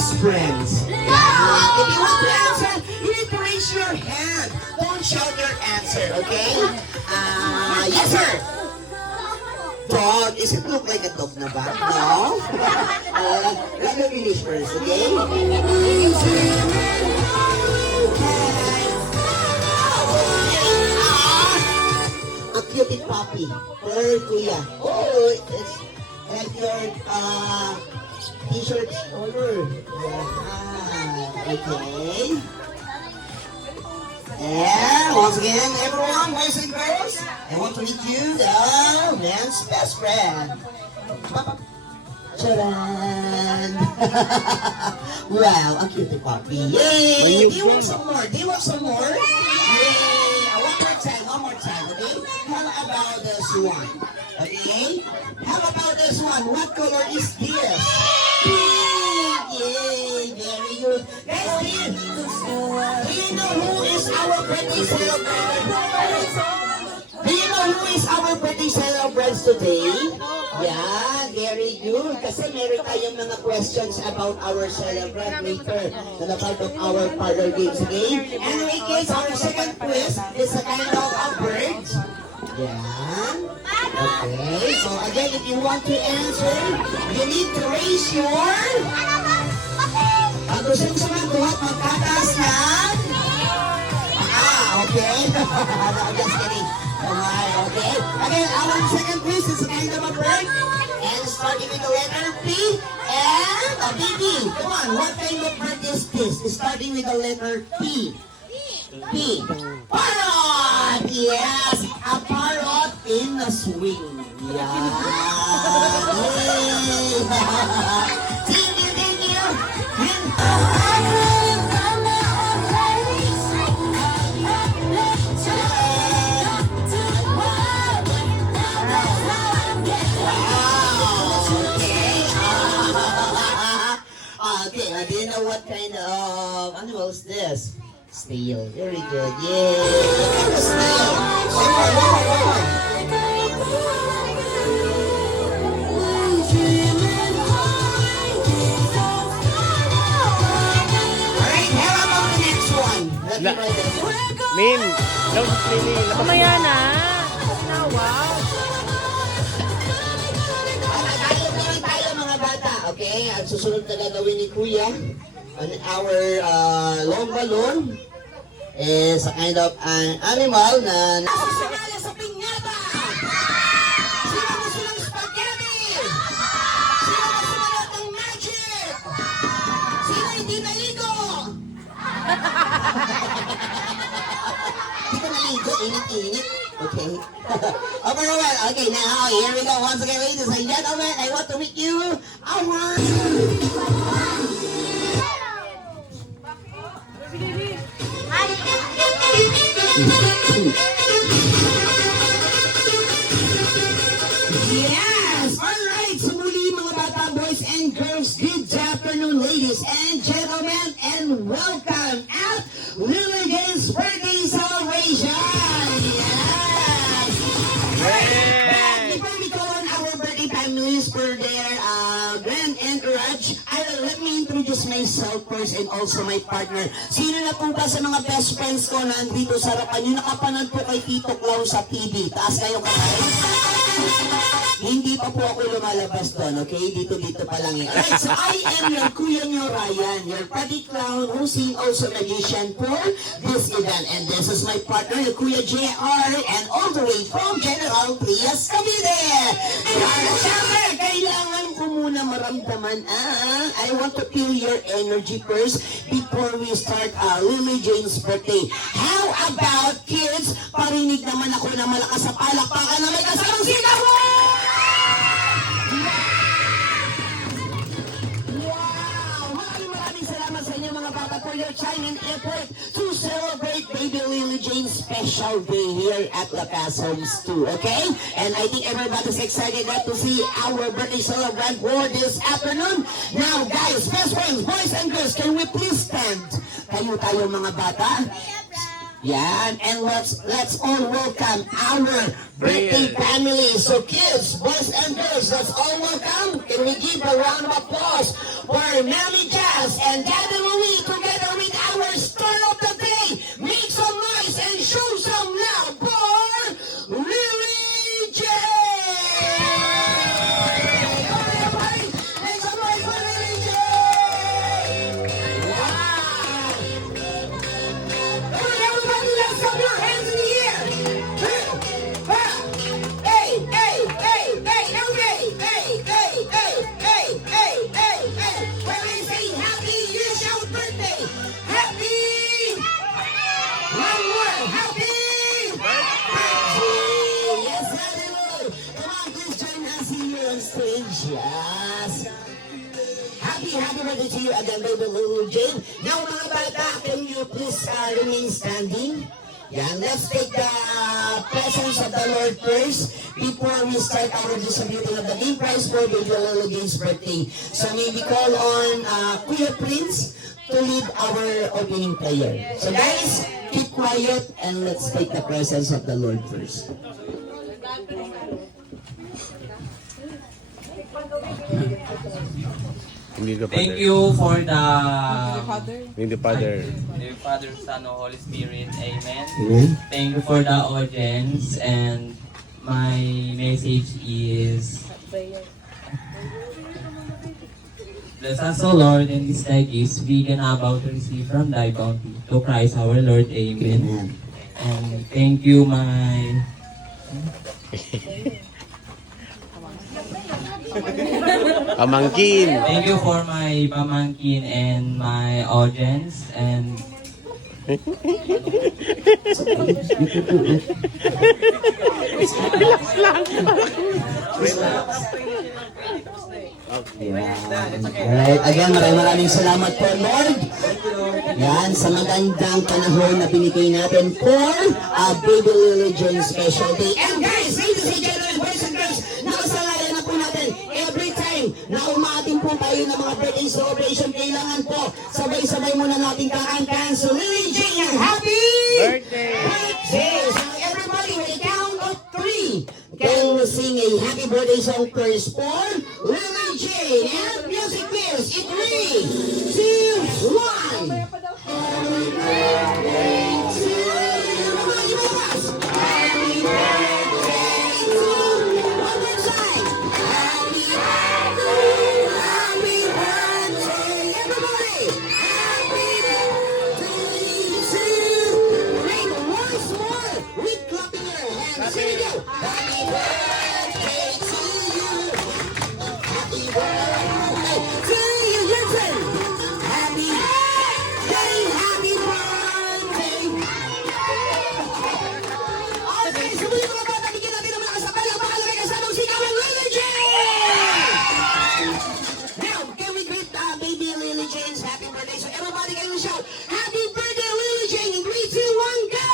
best friends? Yeah. If you want to answer, you need to raise your hand. Don't shout your answer, okay? Yes, sir. Dog. Is it look like a dog na ba? No? Let me finish first, okay? A cute puppy for Kuya. Oh, it's like your t-shirts over. Yeah. Okay. And once again, everyone, boys and girls, I want to meet you, the man's best friend. Charan! Wow, a cute puppy. Yay! Do you want some more? Do you want some more? Yay! One more time, okay? How about this one? Okay? How about this one? What color is this? Pink! Yay! Very good. Guys, do you know who is our birthday celebrant? Do you know who is our birthday celebrant today? Yeah, very good. Kasi meron tayong mga questions about our celebrant later na part of our parlor games game. And in case our second quiz is a kind of a bird. Yeah. Okay. So again, if you want to answer, you need to raise your... Pag gusto mo sumagot, magtataas ng... Okay. Just kidding. Okay. Again, our second quiz is a kind of a bird. And starting with the letter P and a baby. Come on, what kind of bird is this? Starting with the letter P. P. Parrot! Yes, a parrot in a swing. Yeah. Yay! Thank you, thank you. Okay, do you know what kind of animal is this? Snail. Very good. Yay! Snail. Alright, how about the next one? Let me write this one. Min, Kumaya na. Wow. Tayo mga bata, okay? At susunod na gagawin ni Kuya on our long balloon is a kind of an animal na nakasakala sa pinyata! Sino gusto ng spaghetti? Sino gusto ng magic? Sino hindi naligo? Hindi ka naligo, init-init. Okay. Okay, well, okay, now, here we go. Once again, ladies and gentlemen, I want to meet you, our... Yes! Alright, so muli mga bata, boys and girls, good afternoon, ladies and gentlemen, and welcome at Lily Games Birthday Celebration! Yes! But before we go on our birthday families for their Grand and Raj, let me introduce myself first and also my partner. Sino na po ba sa mga best friends ko na andito sa harapan nyo? Nakapanood po kay Tito Clown sa TV. Taas kayo kamay. Hindi pa po ako lumalabas doon, okay? Dito pa lang eh. Alright, so I am your Kuya nyo, Ryan, your party clown, hosting also magician for this event. And this is my partner, your Kuya JR, and all the way from General Trias, Cavite. Siyempre, kailangan ko muna maramdaman, I want to feel your energy first before we start Lily Jane's birthday. How about kids? Parinig naman ako na malakas sa palakpakan na may kasamang sigaw! For your time and effort to celebrate Baby Lily Jane's special day here at La Paz Homes 2, okay? And I think everybody's excited to see our birthday celebrant for this afternoon. Now, guys, best friends, boys and girls, can we please stand? Tayo mga bata. Yan, and let's all welcome our birthday family. So kids, boys and girls, let's all welcome. Can we give a round of applause for Mommy Jazz and Daddy Louie together with our star of the day. Make some noise and show some love for Lily J. Everybody, make some noise for Lily J. Wow. Come on, everybody, let's clap your hands in the air. Hey, hey, hey, hey, everybody. Hey, hey, hey, hey, hey, hey, hey. When I say happy, you shout birthday. Happy. One more. Happy. Birthday. Yes, hallelujah. Come on, please join us here on stage. Yes. Happy birthday to you again, baby Lulu Jane. Now, mga bata, can you please remain standing? Yeah, let's take the presence of the Lord first before we start our distributing of the main prize for baby Lulu Jane's birthday. So may we call on Kuya Prince to lead our opening prayer. So guys, keep quiet and let's take the presence of the Lord first. Hindi ka Thank you for the Hindi Father. Father, Son, and Holy Spirit. Amen. Amen. Thank you for the audience, and my message is bless us, O Lord, in this thy gifts we can about to receive from thy bounty. To Christ our Lord. Amen. Amen. And thank you, my Pamangkin. thank you for my pamangkin and my audience, and Alright, again, maraming salamat po, Lord. Yan, sa magandang panahon na binigay natin for Baby Lily Jane Special Day. And guys, ladies and gentlemen, boys and girls, nakasalayan na po natin every time na umating po tayo ng mga birthday celebration, kailangan po sabay-sabay muna natin kakantahan. So Lily Jane, happy birthday! So everybody, with a count of 3, can we sing a happy birthday song first for Lily Jane? And music please, in 3, 2, 1. Happy birthday to you. Come on, you know us. Happy birthday to you. One more time. Happy birthday, happy birthday, everybody. Happy birthday to you. Great, once more. With clapping your hands. Here we go. Happy birthday to you. Happy birthday to you. Your turn. Happy birthday, happy birthday. Okay, so muli mga bata, bigyan natin ng malakas na palakpakan na kasamang sigawan, Lily Jane! Now, can we greet baby Lily Jane's happy birthday? So everybody can shout, happy birthday, Lily Jane, in 3, 2, 1, go!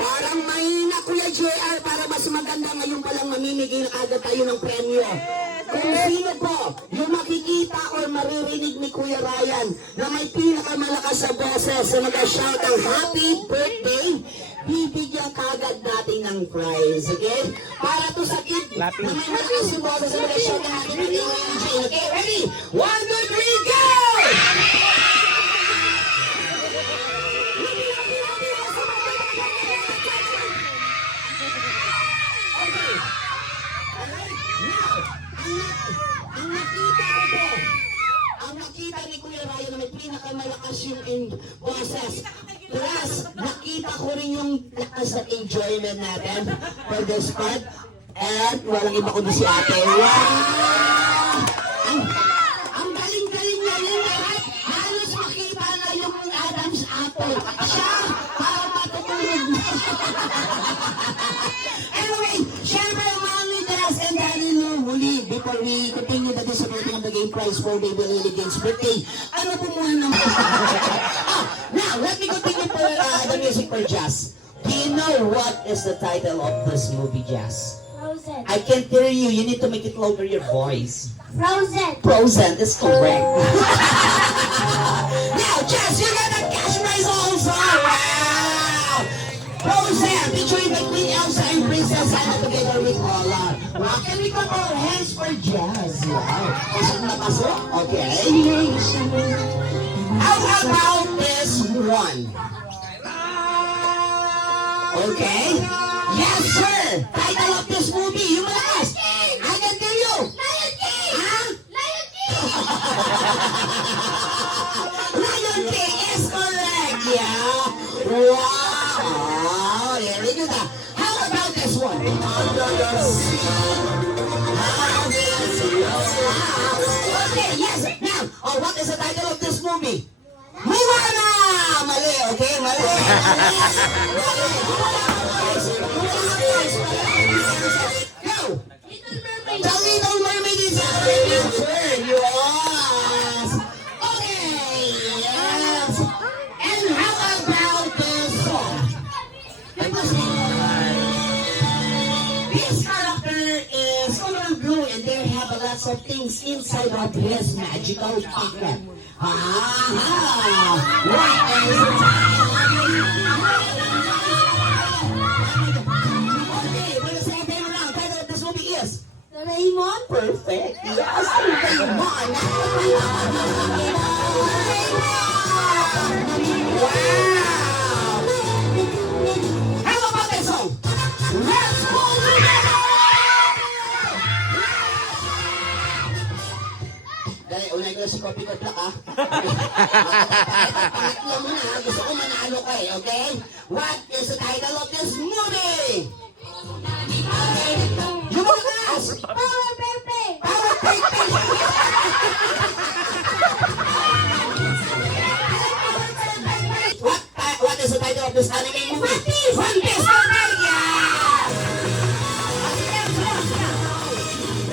Parang mahina, Kuya JR, para mas maganda ngayon palang mamimigay na agad tayo ng premyo. Kung sino po yung makikita or maririnig ni Kuya Ryan na may pinakamalakas sa boses na mag-shout ang happy birthday, bibigyan kagad natin ng prize, okay? Para to sa kid na may malakas yung boses na mag-shout ang happy birthday, Lily Jane. Okay, ready? 1, 2, 3, go! Okay. Alright, now, ang nakita ni Kuya Ryan na may pinakamalakas yung boses. Plus, nakita ko rin yung lakas at enjoyment natin for this part. And walang iba kundi si ate. Wow! Ang galing-galing niya rin lahat. Halos makita na yung Adam's apple. Siya, parang matutulog na. Anyway, syempre, Mommy Jazz and Daddy Lou, muli, before we continue the distributing of the game prize for Baby Lily Jane's birthday, ano po muna naman? Now, let me continue for the music for Jazz. Do you know what is the title of this movie, Jazz? Frozen. I can't hear you. You need to make it louder, your voice. Frozen. Frozen is correct. Now, Jazz, you got a Sana together with Ola. Wow, can we clap our hands for Jazz? Wow. Pasok na pasok? Okay. How about this one? Okay. Yes, sir. Title of this movie, you must. I can hear you. Huh? Lion King is correct. Yeah. Wow. Very good. How about this one? Okay, yes. Now, what is the title of this movie? Moana! Mali, okay? Mali. Go! The Little Mermaid is our answer. Yes. Okay, yes. And how about this song? This character is color blue and they have lots of things inside of his magical pocket. What is it? Okay, we're the same time around. Title of this movie is Doraemon. Perfect. Yes, Doraemon. Wow. How about this song? Let's go. Dahil unay ko si Kopi ko Black, ha? Pangatlo mo na, gusto ko manalo ka eh, okay? What is the title of this movie? You must ask! Power Pepe! Power Pepe! What is the title of this anime movie? One Piece! One Piece! Correct! Yes!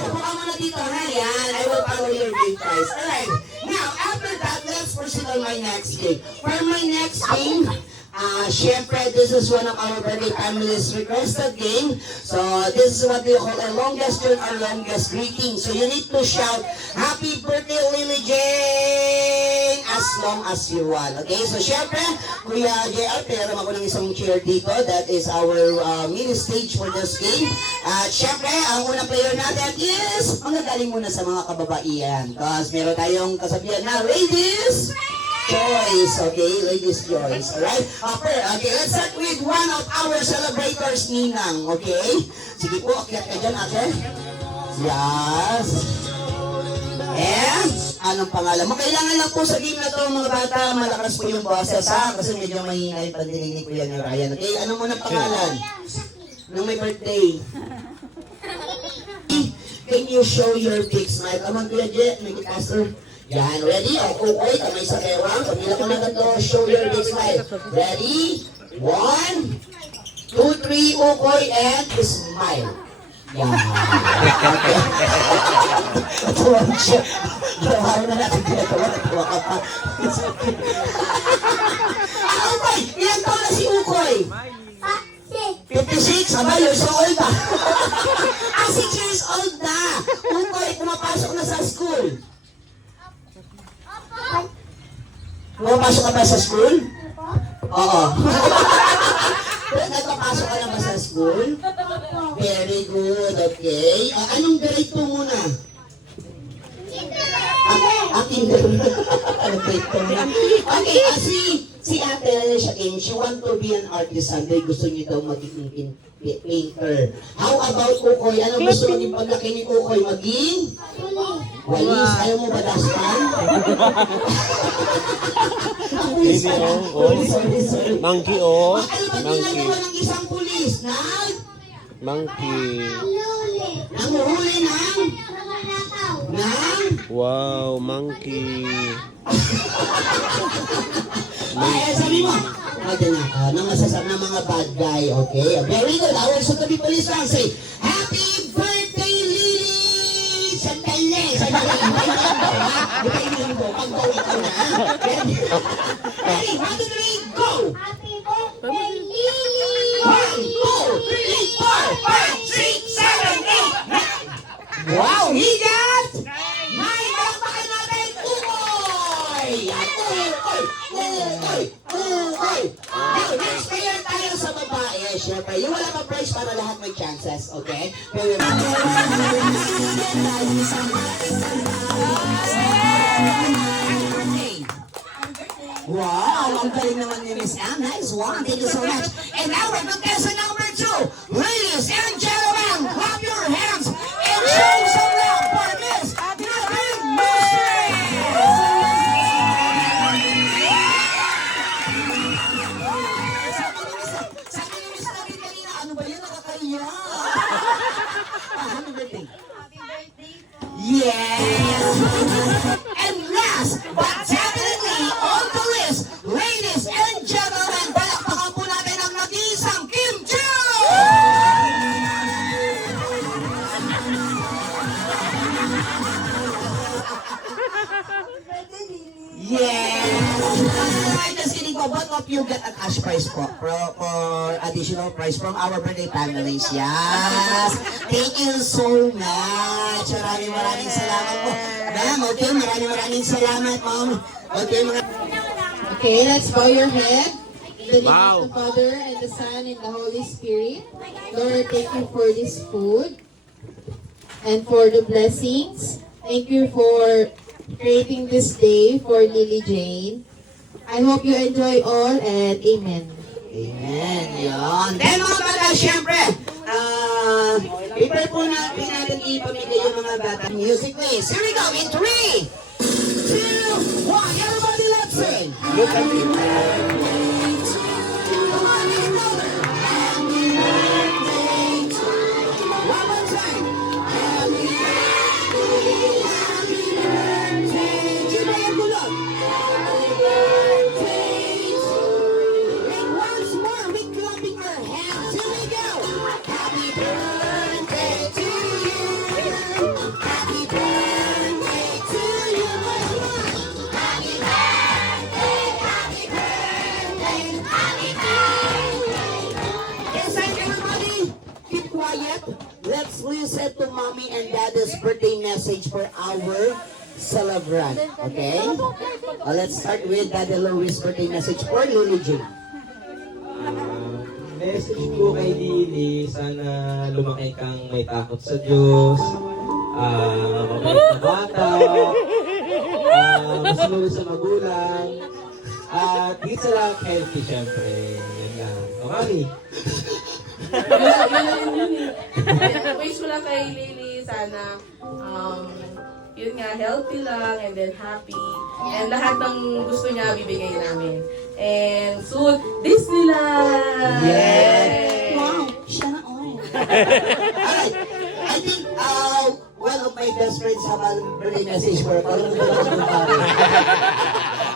Buka mo na dito, ha? Yan. I will follow your big prize. Alright. Now, after that, let's proceed on my next game. For my next game, syempre, this is one of our very family's requested game. So, this is what we call our longest tune, our longest greeting. So, you need to shout, Happy birthday, Lily Jane! As long as you want. Okay? So, syempre, Kuya JR, pera ako ng isang chair dito. That is our mini stage for this game. At syempre, ang unang player natin is, magagaling muna sa mga kababaihan. Tapos, meron tayong kasabihan na, ladies! Choice, okay? Ladies' choice, alright? Okay, let's start with one of our celebrators, Ninang, okay? Sige po, akyat ka dyan, ate. Yes. And, anong pangalan mo? Kailangan lang po sa game na to, mga bata, malakas po yung boses, ha? Kasi medyo mahina yung pandinig ni Kuya ni Ryan, okay? Ano mo na pangalan? Nung may birthday. Can you show your big smile? Come on, Kuya Jet, make it faster. Yan, ready? Okay, kamay sa kewang. Pagila ko na ganito, show your big smile. Ready? 1, 2, 3, ukoy, and smile. Yan. Tuwa siya. Tuwa na natin pinatawa. Tuwa ka pa. Ukoy, ilan taon na si Ukoy? 56? Aba, you're so old ah. 6 years old na. Ukoy, pumapasok na sa school. Pumapasok ka ba sa school? Oo. Nagpapasok ka na ba sa school? Very good, okay. Anong grade po muna? Kinder. Anong grade po muna? Okay, si ate, she want to be an artist someday. Gusto niyo daw maging painter. How about Ukoy? Anong gusto niyo paglaki ni Ukoy? Maging? Walis, ayaw mo ba dastan? Sorry. Monkey, oh. Ano ba Monkey. ginagawa ng isang pulis? Monkey. Nanguhuli ng? Wow, monkey. Ay, sabi mo. Nang masasabi ng mga bad guy, okay? Very good. Our soon-to-be police lang say, Happy birthday, Lily! Sandali! Ibigay mo, pag-go ikaw na. Ready? 1, 2, 3, go! Happy birthday, Lily! 1, 2, 3, 4, 5, 6, 7, 8, 9. Wow! He got 9! Bakit natin? Ukoy! Ukoy! Now, next player tayo sa babae. syempre, yung wala pa prize para lahat may chances, okay? Pero, wow, ang galing naman ni Miss Anne. Nice one. Thank you so much. And now we're contestant number 2. Ladies and gentlemen, clap your hands and show some love for Miss Nadine Moses. Sabi ni Miss Nadine kanina, ano ba yun? Nakakaiya. Happy birthday. Happy birthday po. Yes! And last, but definitely on the list, ladies and gentlemen, palakpakan po natin ang nag-iisang Kim Chiu! Yes! I'm just kidding po, both of you get a cash prize po for additional prize from our birthday families. Yes! Thank you so much! Maraming salamat po. Ma'am, okay, maraming salamat, ma'am. Okay, mga... Okay, let's bow your head. In the name Wow. of the Father, and the Son, and the Holy Spirit. Lord, thank you for this food and for the blessings. Thank you for creating this day for Lily Jane. I hope you enjoy all, and amen. Amen, yun. Then mga bata, syempre, prepare po natin ipamigay yung mga bata. Music please. Here we go in 3, 2, 1. Everybody, let's sing. Look at me. Come on, dear brother. Happy birthday to you. One more time. Happy birthday. Sino yung gulog? Happy birthday to you. And once more, we clapping our hands. Here we go. Happy birthday to you. Happy birthday to you. Happy Yes, and everybody, keep quiet. Let's listen to mommy and daddy's birthday message for our celebrant. Okay? Let's start with Daddy Louie's birthday message for Lily Jane. Message ko kay Lily, sana lumaki kang may takot sa Diyos, mabait na bata, masunod sa magulang, at higit sa lahat healthy syempre. Yan lang. O kami. Wish ko lang kay Lily, sana, yun nga, healthy lang, and then happy. And lahat ng gusto niya, bibigay namin. And soon, Disneyland! Yes! Wow! Siya na all. Alright, I think one of my best friends have a birthday message for her.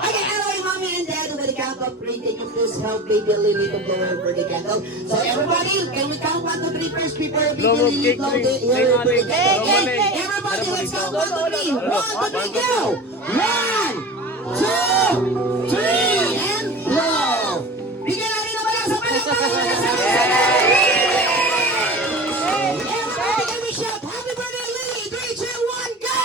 Okay, anyway, mommy and dad, with the count of 3, can you please help baby Lily to blow her birthday candle? So everybody, can we count 1, 2, 3 first before baby Lily blow her birthday candle? Okay, everybody, let's count 1, 2, 3. 1, 2, 3, go! 1, 2, 3, and blow! Bigyan natin ng wala sa palakpakan! Everybody, can we shout, Happy birthday, Lily! 3, 2, 1, go!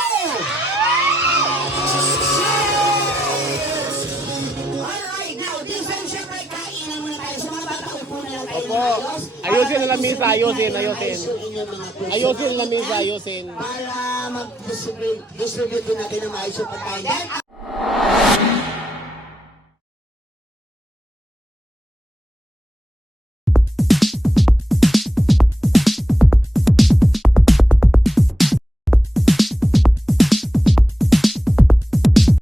Alright, now, this time, syempre, kainan muna tayo sa mga bata. Upo na lang tayo ng ayos. Ayusin na lang, Miss. Ayusin. Ayusin yung mga puso. Ayusin na, Miss. Ayusin. Para mag-distribute din natin ng maayos yung pagkain. Then,